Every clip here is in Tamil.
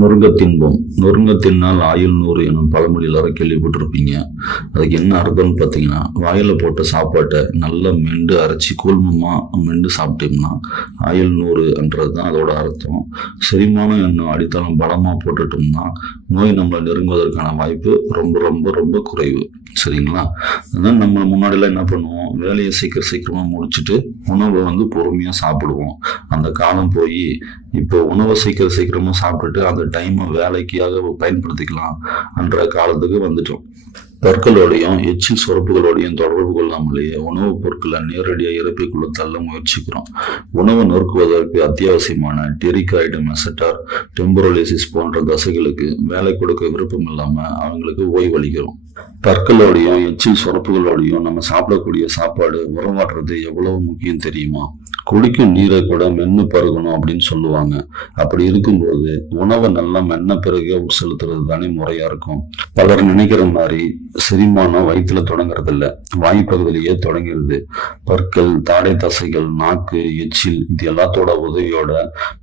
நொறுங்க தின்போம். நொறுங்க தின்னால் ஆயுள் 100 எனும் பழமொழி எல்லாரும் கேள்விப்பட்டிருப்பீங்க. அதுக்கு என்ன அர்த்தம்னு பார்த்தீங்கன்னா, வாயில போட்ட சாப்பாட்டை நல்லா மெண்டு அரைச்சி கூழ்மமா மெண்டு சாப்பிட்டோம்னா ஆயுள் 100ன்றது தான் அதோட அர்த்தம். செரிமானம் என்னும் அடித்தளம் பலமாக போட்டுட்டோம்னா நோய் நம்மளை நெருங்குவதற்கான வாய்ப்பு ரொம்ப ரொம்ப ரொம்ப குறைவு. சரிங்களா? அதான் நம்ம முன்னாடிலாம் என்ன பண்ணுவோம், வேலையை சீக்கிரமா முடிச்சுட்டு உணவை பொறுமையா சாப்பிடுவோம். அந்த காலம் போய் இப்போ உணவை சீக்கிரமா சாப்பிட்டுட்டு அந்த டைமை வேலைக்காக பயன்படுத்திக்கலாம் என்ற காலத்துக்கு வந்துட்டோம். பற்களோடையும் எச்சில் சுரப்புகளோடையும் தொடர்பு கொள்ளாமலேயே உணவுப் பொருட்களை நேரடியாக இறப்பிக்குள்ள தள்ள முயற்சிக்கிறோம். உணவை நொறுக்குவதற்கு அத்தியாவசியமான டெரிகாய்டு மெசட்டார் டெம்பரலிசிஸ் போன்ற தசைகளுக்கு வேலை கொடுக்க விருப்பம் இல்லாம அவங்களுக்கு ஓய்வளிக்கிறோம். பற்களோடையும் எச்சில் சுரப்புகளோடையும் நம்ம சாப்பிடக்கூடிய சாப்பாடு உறவாடுறது எவ்வளவு முக்கியம் தெரியுமா? குடிக்கும் நீரை கூட மென்னு பருகணும் அப்படின்னு சொல்லுவாங்க. அப்படி இருக்கும்போது உணவை நல்லா மென்ன பிறகு உட்செலுத்துறது தானே முறையா இருக்கும். பலர் நினைக்கிற மாதிரி செரிமானம் வயிற்றுல தொடங்குறது இல்லை, வாய்ப்பகுதியிலேயே தொடங்கிடுது. பற்கள், தாடை தசைகள், நாக்கு, எச்சில் இது எல்லாத்தோட உதவியோட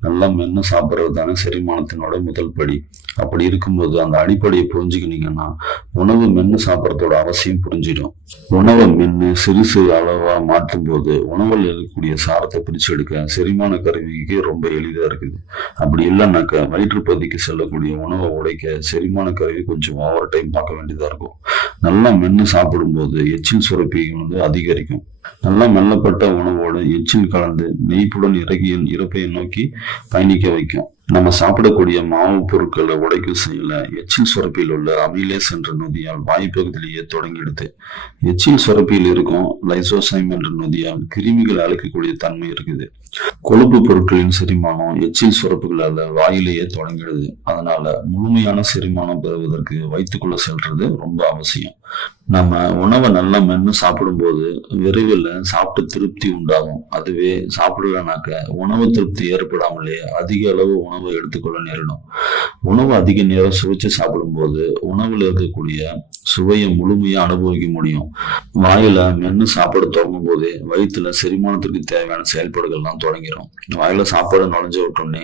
நல்லா மென்னு சாப்பிட்றது தானே செரிமானத்தினோட முதல் படி. அப்படி இருக்கும்போது அந்த அடிப்படையை புரிஞ்சுக்கினீங்கன்னா உணவு மென்னு சாப்பிட்றதோட அவசியம் புரிஞ்சிடும். உணவை மென்னு சிறு சிறு அளவா மாற்றும் போது உணவில் இருக்கக்கூடிய சாரத்தை பிரிச்சு எடுக்க செரிமான கருவிக்கு ரொம்ப எளிதா இருக்குது. அப்படி இல்லைன்னாக்க வயிற்றுப்பகுதிக்கு செல்லக்கூடிய உணவை உடைக்க செரிமான கருவி கொஞ்சம் ஓவர் டைம் பார்க்க வேண்டியதா இருக்கும். நல்லா மென்னு சாப்பிடும்போது எச்சில் சுரப்பி அதிகரிக்கும். நல்லா மெல்லப்பட்ட உணவோடு எச்சில் கலந்து நெய்ப்புடன் இறப்பையை நோக்கி பயணிக்க வைக்கும். நம்ம சாப்பிடக்கூடிய மாவு பொருட்களை உடைக்கும் செயல எச்சில் சுரப்பியில் உள்ள அமிலேஸ் என்ற நொதியால் வாய்ப்பகுதியிலேயே தொடங்கிடுது. எச்சில் சுரப்பியில் இருக்கும் லைசோசைம் என்ற நொதியால் கிருமிகளை அழிக்கக்கூடிய தன்மை இருக்குது. கொழுப்பு பொருட்களின் செரிமானம் எச்சில் சுரப்புகளால வாயிலேயே தொடங்கிடுது. அதனால முழுமையான செரிமானம் பெறுவதற்கு வயிற்றுக்குள்ள செல்றது ரொம்ப அவசியம். நம்ம உணவை நல்லா மென்னு சாப்பிடும்போது விரைவில் சாப்பிட்டு திருப்தி உண்டாகும். அதுவே சாப்பிடலனாக்க உணவு திருப்தி ஏற்படாமலே அதிக அளவு உணவை எடுத்துக்கொள்ள நேரிடும். உணவு அதிக நேரம் சுவைச்சு சாப்பிடும்போது உணவுல இருக்கக்கூடிய சுவையை முழுமையா அனுபவிக்க முடியும். வாயில மென்னு சாப்பிட தொடங்கும் போதே வயிற்றுல செரிமானத்திற்கு தேவையான செயல்பாடுகள்லாம் தொடங்கிடும். வாயில சாப்பாடு நுழைஞ்ச விட்டோன்னே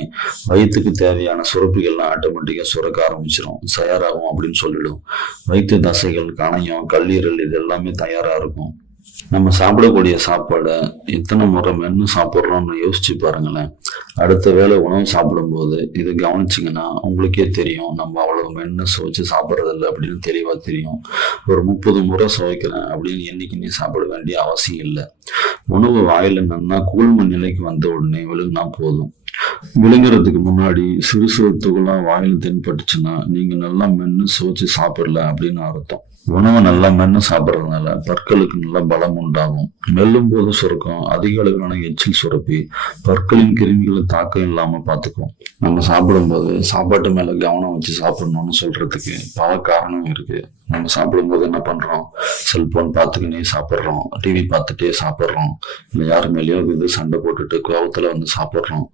வயிற்றுக்கு தேவையான சுரப்பிகள்லாம் ஆட்டோமேட்டிக்கா சுரக்க ஆரம்பிச்சிடும், தயாராகும் அப்படின்னு சொல்லிடும். வயிற்று தசைகள், கணையம், கல்லீரல் இது எல்லாமே தயாரா இருக்கும். நம்ம சாப்பிடக்கூடிய சாப்பாடை எத்தனை முறை மென்னு சாப்பிட்றோம்னு யோசிச்சு பாருங்களேன். அடுத்த வேளை உணவு சாப்பிடும்போது இது கவனிச்சிங்கன்னா உங்களுக்கே தெரியும், நம்ம அவ்வளவு மென்னு சுவைச்சு சாப்பிட்றதில்லை அப்படின்னு தெளிவா தெரியும். ஒரு 30 முறை சுவைக்கிறேன் அப்படின்னு என்னைக்குமே சாப்பிட வேண்டிய அவசியம் இல்லை. உணவு வாயில நல்லா கூழ்ம நிலைக்கு வந்த உடனே விழுங்கினா போதும். விழுங்குறதுக்கு முன்னாடி சிறு சிறு துகளா வாயில் தென்பட்டுச்சுன்னா நீங்க நல்லா மென்னு சுவைச்சு சாப்பிடல அப்படின்னு அர்த்தம். உணவை நல்லா மென்னு சாப்பிட்றதுனால பற்களுக்கு நல்லா பலம் உண்டாகும். மெல்லும் போது சுரக்கும் அதிக அளவிலான எச்சில் சுரப்பி பற்களின் கிருமிகளை தாக்கம் இல்லாம பார்த்துக்கும். நம்ம சாப்பிடும்போது சாப்பாட்டு மேல கவனம் வச்சு சாப்பிடணும்னு சொல்றதுக்கு பல காரணம் இருக்கு. நம்ம சாப்பிடும்போது என்ன பண்றோம், செல்போன் பார்த்துக்கினே சாப்பிட்றோம், டிவி பார்த்துட்டே சாப்பிட்றோம், இல்லை யாரு மேலேயோ சண்டை போட்டுட்டு கோபத்துல சாப்பிட்றோம்.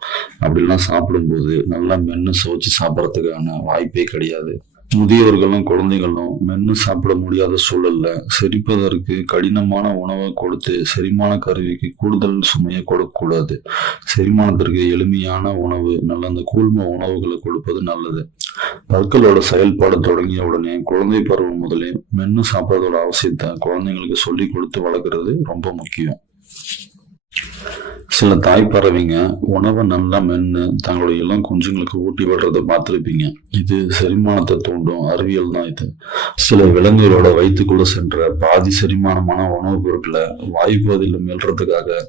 அப்படிலாம் சாப்பிடும்போது நல்லா மென்னு சுவைச்சு சாப்பிட்றதுக்கான வாய்ப்பே கிடையாது. முதியவர்களும் குழந்தைகளும் மென்னு சாப்பிட முடியாத சூழல்ல செரிப்பதற்கு கடினமான உணவை கொடுத்து செரிமான கருவிக்கு கூடுதல் சுமையை கொடுக்கக்கூடாது. செரிமானத்திற்கு எளிமையான உணவு, நல்ல அந்த கூழ்ம உணவுகளை கொடுப்பது நல்லது. பற்களோட செயல்பாடு தொடங்கிய உடனே குழந்தை பருவம் முதலே மென்னு சாப்பிட்றதோட அவசியத்தை குழந்தைங்களுக்கு சொல்லி கொடுத்து வளர்க்குறது ரொம்ப முக்கியம். சில தாய் பறவைங்க உணவை நல்லா மென்னு தங்களுடைய இளம் குஞ்சுங்களுக்கு ஊட்டி விடுறதை பார்த்துருப்பீங்க. இது செரிமானத்தை தூண்டும் அறிவியல் தான் இது. சில விலங்குகளோட வயிற்றுக்குள்ள சென்ற பாதி செரிமானமான உணவுப் பொருட்களை வாய்ப்பகுதியில மெல்றதுக்காக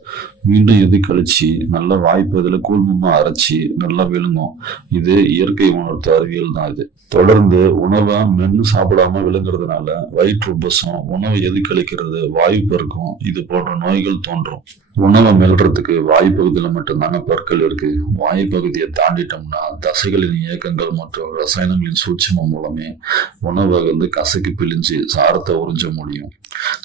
மீண்டும் கழிச்சு நல்ல வாய்ப்பகுதியில கூழ்மமா அரைச்சி நல்லா விழுங்கும். இது இயற்கை உணர்த்த அறிவியல் தான் இது. தொடர்ந்து உணவை மென்னு சாப்பிடாம விழுங்குறதுனால வயிற்று உபசம், உணவு கழிக்கிறது, வாயு பெருக்கும், இது போன்ற நோய்கள் தோன்றும். உணவை மெல்றதுக்கு வாயு பகுதியில மட்டும்தானே பற்கள் இருக்கு. வாயு பகுதியை தாண்டிட்டோம்னா தசைகளின் இயக்கங்கள் மற்றும் ரசாயனங்களின் சூட்சமம் மூலமே உணவை கசக்கி பிழிஞ்சு சாரத்தை உறிஞ்ச முடியும்.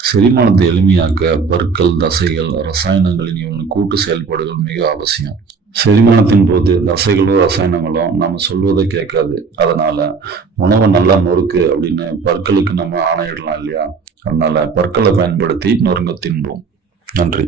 செரிமானத்தை எளிமையாக்க பற்கள், தசைகள், ரசாயனங்களின் கூட்டு செயல்பாடுகள் மிக அவசியம். செரிமானத்தின் போது தசைகளோ ரசாயனங்களோ நம்ம சொல்வதை கேட்காது. அதனால உணவை நல்லா நொறுக்கு அப்படின்னு பற்களுக்கு நம்ம ஆணையிடலாம் இல்லையா? அதனால பற்களை பயன்படுத்தி நொறுங்க தின்போம். நன்றி.